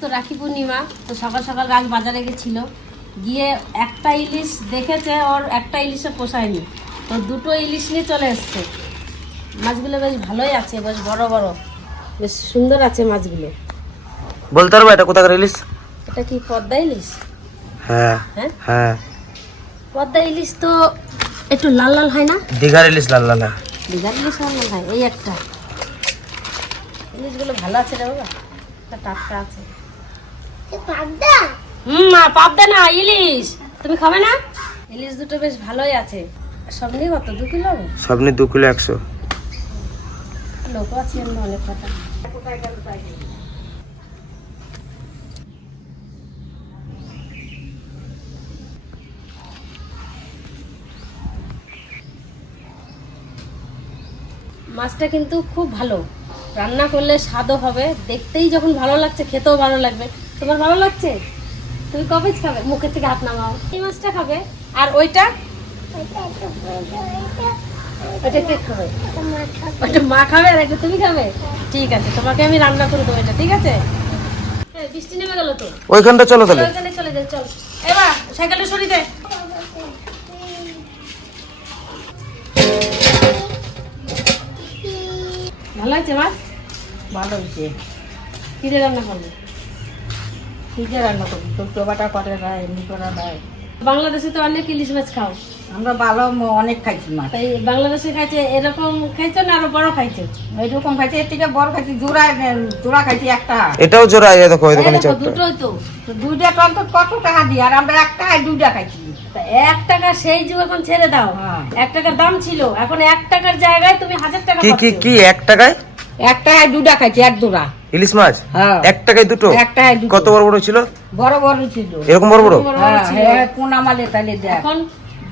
তো রাখি পূর্ণিমা তো সকাল সকাল রাজ বাজারে গেছিল। গিয়ে একটা ইলিশ দেখেছে ওর একটা ইলিশে পোষায়নি। তো দুটো ইলিশ নিয়ে চলে এসছে। মাছগুলো বেশ ভালোই আছে বেশ বড় বড় বেশ সুন্দর আছে মাছগুলো। বলতে পারব এটা কোথাকার ইলিশ? এটা কি পদ্মা ইলিশ? হ্যাঁ হ্যাঁ? হ্যাঁ। পদ্মা ইলিশ তো একটু লাল লাল হয় না? দীঘার ইলিশ লাল লাল হ্যাঁ। দীঘার ইলিশ লাল লাল হয় এই একটা। ইলিশগুলো ভালো আছে রে বাবা। এটা টাটকা আছে। হুম মা পাবদা না ইলিশ। তুমি খাবে না? ইলিশ দুটো বেশ ভালোই আছে। সব নিয়ে কত দু কিলো? হবে সব নিয়ে দু কিলো একশো। লোকও আছে অনেক কথা। মাছটা কিন্তু খুব ভালো। রান্না করলে স্বাদও হবে দেখতেই যখন ভালো লাগছে খেতেও ভালো লাগবে। তোমার ভালো লাগছে? তুমি কবে খাবে? মুখের থেকে হাত নামাও। এই মাছটা খাবে? আর ওইটা? ওইটা কে খাবে? ওইটা মা খাবে আর একটা তুমি খাবে? ঠিক আছে তোমাকে আমি রান্না করে দেবো এটা ঠিক আছে? এই, বৃষ্টি নেমে গেল তো। ওইখানটা চলো তাহলে। ওইখানে চলে যাই চল। এবার সাইকেলটা সরিয়ে দে। ভালো আছে মাছ ভালো হয়েছে। কি দিয়ে রান্না করবি ফ্রিজে রান্না করবি? তোর টোবাটা করে রায় এমনি করে দেয়? বাংলাদেশে তো অনেক ইলিশ মাছ খাও। আমরা ভালো অনেক খাইছি মাছ। তাই বাংলাদেশে খাইছে এরকম খাইছো না আরও বড় খাইছো? এইরকম খাইছি এর থেকে বড় খাইছি জোড়া জোড়া খাইছি একটা। এটাও জোড়া এই দেখো এই দুটোই তো। দুইটা তো কত টাকা দিই? আর আমরা একটা দুইটা খাইছি। এক টাকা সেই যুগ এখন ছেড়ে দাও। হ্যাঁ। এক টাকার দাম ছিল এখন এক টাকার জায়গায় তুমি হাজার টাকা কি কি কি এক টাকায়? একটা দুইটা খাইছি এক জোড়া। ইলিশ মাছ? হ্যাঁ। এক টাকায় দুটো? একটা দুটো। কত বড় বড় ছিল? বড় বড় ছিল। এরকম বড় বড়। হ্যাঁ কোন আমালে তাহলে দেখ। এখন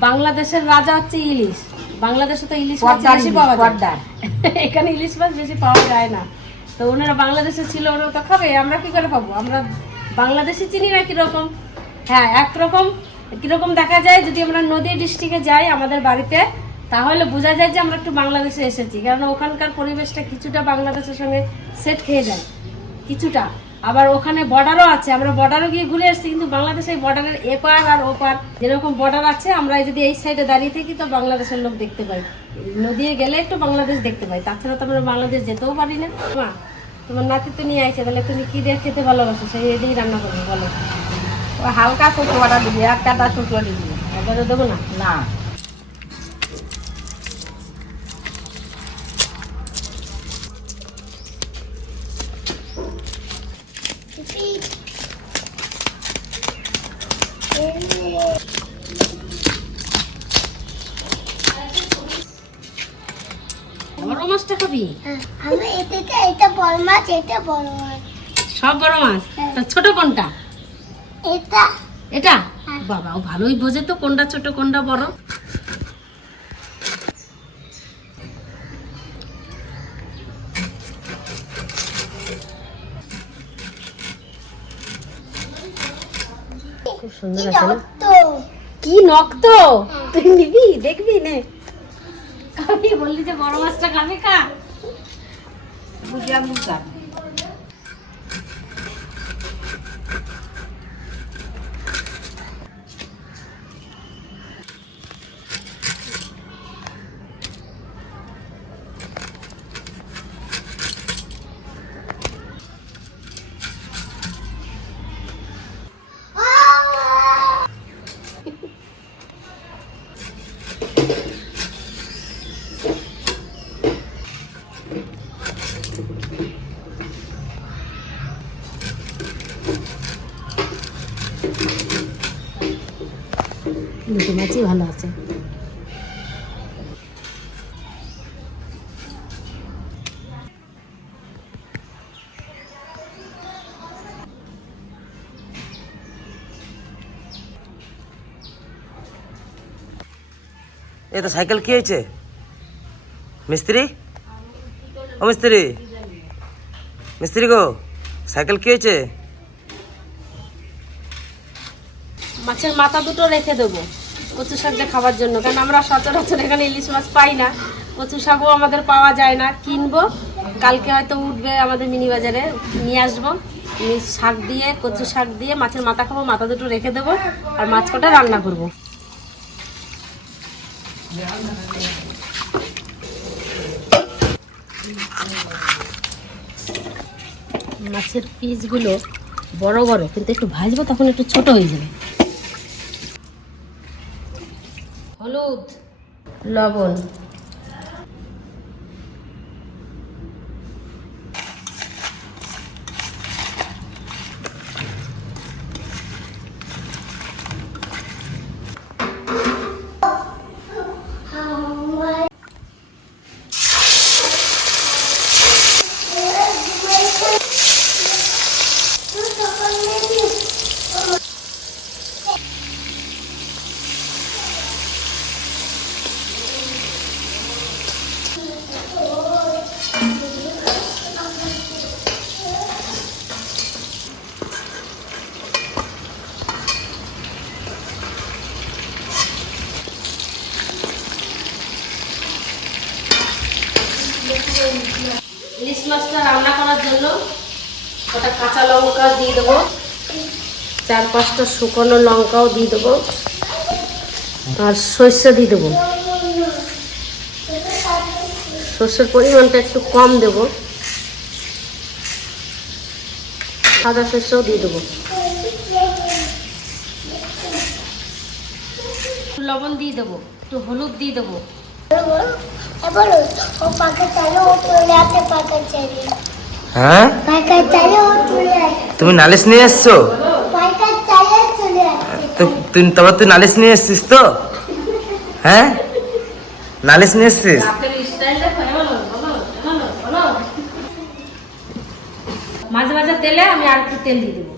বাংলাদেশের রাজা হচ্ছে ইলিশ। বাংলাদেশে তো ইলিশ মাছ বেশি পাওয়া যায়। এখানে ইলিশ মাছ বেশি পাওয়া যায় না। তো ওনারা বাংলাদেশে ছিল ওরা তো খাবে আমরা কি করে পাবো? আমরা বাংলাদেশে চিনি না কীরকম? হ্যাঁ একরকম। কীরকম দেখা যায় যদি আমরা নদী ডিস্ট্রিক্টে যাই আমাদের বাড়িতে তাহলে বোঝা যায় যে আমরা একটু বাংলাদেশে এসেছি। কারণ ওখানকার পরিবেশটা কিছুটা বাংলাদেশের সঙ্গে সেট খেয়ে যায়। কিছুটা। আবার ওখানে বর্ডারও আছে আমরা বর্ডারও গিয়ে ঘুরে এসেছি কিন্তু বাংলাদেশের বর্ডারের এপার আর ওপার যেরকম বর্ডার আছে আমরা যদি এই সাইডে দাঁড়িয়ে থাকি তো বাংলাদেশের লোক দেখতে পাই। নদী গেলে একটু বাংলাদেশ দেখতে পাই তাছাড়া তো আমরা বাংলাদেশ যেতেও পারি না। মা তোমার নাতি তো নিয়ে আইছে তাহলে তুমি কি দিয়ে খেতে ভালোবাসো? সেই দিয়েই রান্না করব বলো। হালকা বাটা দিবি একটা টুকটো দিবি। একবারে দেবো না? না। বড় মাছটা খাবি? আমি এটা এটা বড় মাছ এটা বড় মাছ। সব বড় মাছ? তা ছোট কোনটা? এটা। এটা? বাবা ও ভালোই বোঝে তো কোনটা ছোট কোনটা বড়। সুন্দর আছে না? কি নখ তো তুই নিবি? দেখবি নে। আমি বললি যে বড় মাছটা খাবে কা বুঝলাম বুঝা দুটো মাছই ভালো আছে। এ তো সাইকেল কি হয়েছে? মিস্ত্রি? ও মিস্ত্রি। মিস্ত্রি গো সাইকেল কি হয়েছে? মাছের মাথা দুটো রেখে দেবো। কচু শাকটা খাওয়ার জন্য। কারণ আমরা সচরাচর এখানে ইলিশ মাছ পাই না। কচু শাকও আমাদের পাওয়া যায় না। কিনবো। কালকে হয়তো উঠবে আমাদের মিনি বাজারে নিয়ে আসব। শাক দিয়ে কচু শাক দিয়ে, মাছের মাথা খাব, মাথা দুটো রেখে দেবো, আর মাছ কটা রান্না করব। মাছের পিসগুলো বড় বড়, কিন্তু একটু ভাজবো, তখন একটু ছোট হয়ে যাবে। হলুদ লবণ ইলিশ মাছটা রান্না করার জন্য ওটা কাঁচা লঙ্কা দিয়ে দেবো। চার পাঁচটা শুকনো লঙ্কাও দিয়ে দেবো। আর সর্ষে দিয়ে দেবো। সর্ষের পরিমাণটা একটু কম দেবো। সাদা সর্ষেও দিয়ে দেবো। লবণ দিয়ে দেবো, একটু হলুদ দিয়ে দেবো। এবার ও পাকা ও চলে আসে পাকা হ্যাঁ? তুমি নালিশ নিয়ে এসছো? তুই তারপর তুই নালিশ নিয়ে এসছিস তো? হ্যাঁ? নালিশ নিয়ে এসছিস? মাঝে মাঝে তেলে আমি আর একটু তেল দিয়ে দেবো।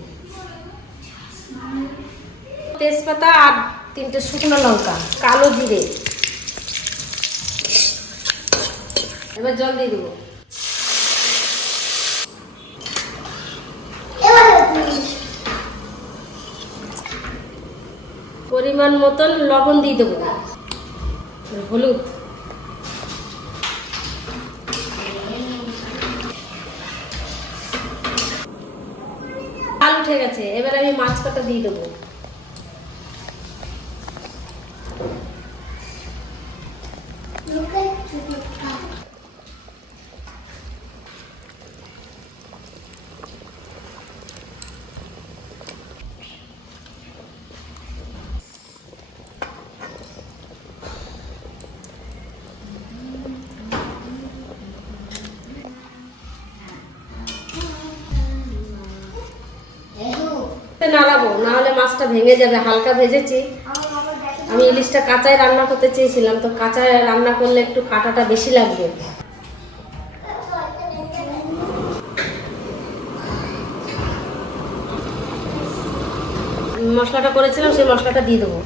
তেজপাতা আর তিনটে শুকনো লঙ্কা কালো জিরে। এবার জল দিয়ে দেবো। পরিমাণ মতন লবণ দিয়ে দেবো। হলুদ। আল উঠে গেছে এবার আমি মাছ কটা দিয়ে দেবো। নাড়াবো না হলে মাছটা ভেঙে যাবে, হালকা ভেজেছি। আমি ইলিশটা কাঁচায় রান্না করতে চেয়েছিলাম, তো কাঁচায় রান্না করলে একটু কাঁটাটা বেশি লাগবে। মশলাটা করেছিলাম, সেই মশলাটা দিয়ে দেবো।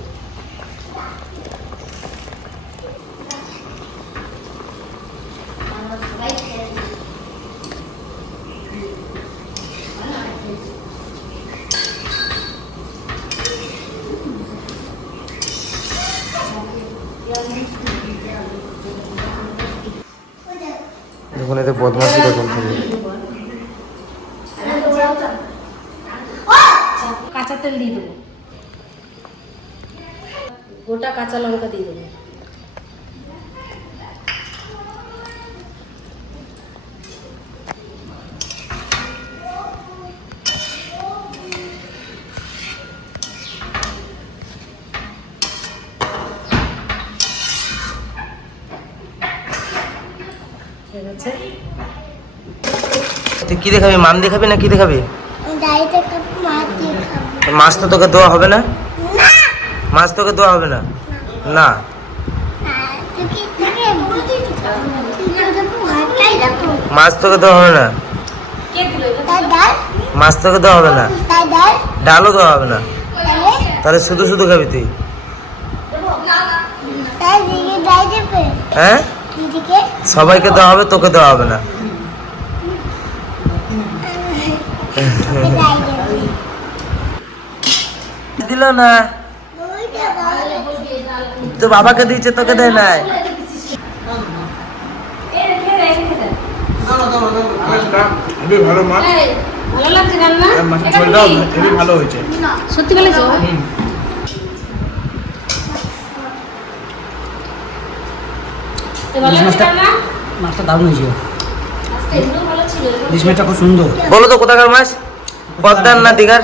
দেখুন এতে রকম থাকে কাঁচা তেল দিয়ে দেবো। গোটা কাঁচা লঙ্কা দিয়ে দেবো। তুই কি দেখাবি? মান দেখাবি না কি দেখাবি? মাছ দিয়ে খাব। মাছ তো তোকে দেওয়া হবে না? না। মাছ তোকে দেওয়া হবে না? না। মাছ তোকে দেওয়া হবে না? মাছ তোকে দেওয়া হবে না? ডালও দেওয়া হবে না? তাহলে? শুধু শুধু খাবি তুই। হ্যাঁ? সবাইকে দেওয়া হবে তোকে দেওয়া হবে না। দিল না? তো বাবাকে দিয়েছে তোকে দেয় নাই? ভালো মাছ? হেবি ভালো হয়েছে। সত্যি বলেছ হুম। তো ভালো ইলিশ লাগছে মাছটা- মাছটা দারুণ হয়েছিল ইলিশ মাছটা খুব সুন্দর বলো তো কোথাকার মাছ পদ্মার না দীঘার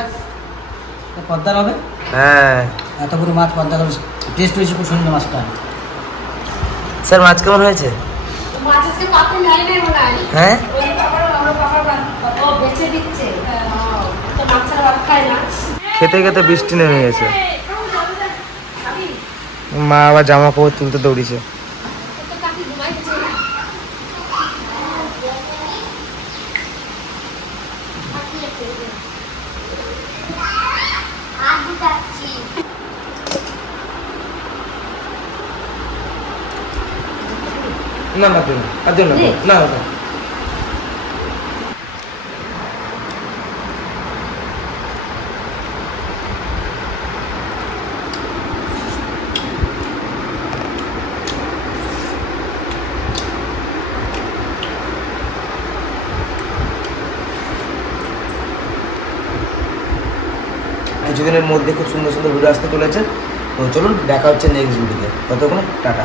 পদ্মার হবে হ্যাঁ এত বড় মাছ পদ্মার টেস্ট হয়েছে খুব সুন্দর মাছটা স্যার মাছ কেমন হয়েছে মাছ আজকে পাতে নাই নাই মনে হয় হ্যাঁ খেতে খেতে বৃষ্টি নেমে গেছে মা আবার জামা কাপড় তুলতে দৌড়িছে তো কাকি ঘুমাই গেছে না আর দিচ্ছি না না দিন না না কিছুদিনের মধ্যে খুব সুন্দর সুন্দর ভিডিও আসতে চলেছে। তো চলুন দেখা হচ্ছে নেক্সট ভিডিওতে ততক্ষণে টাটা।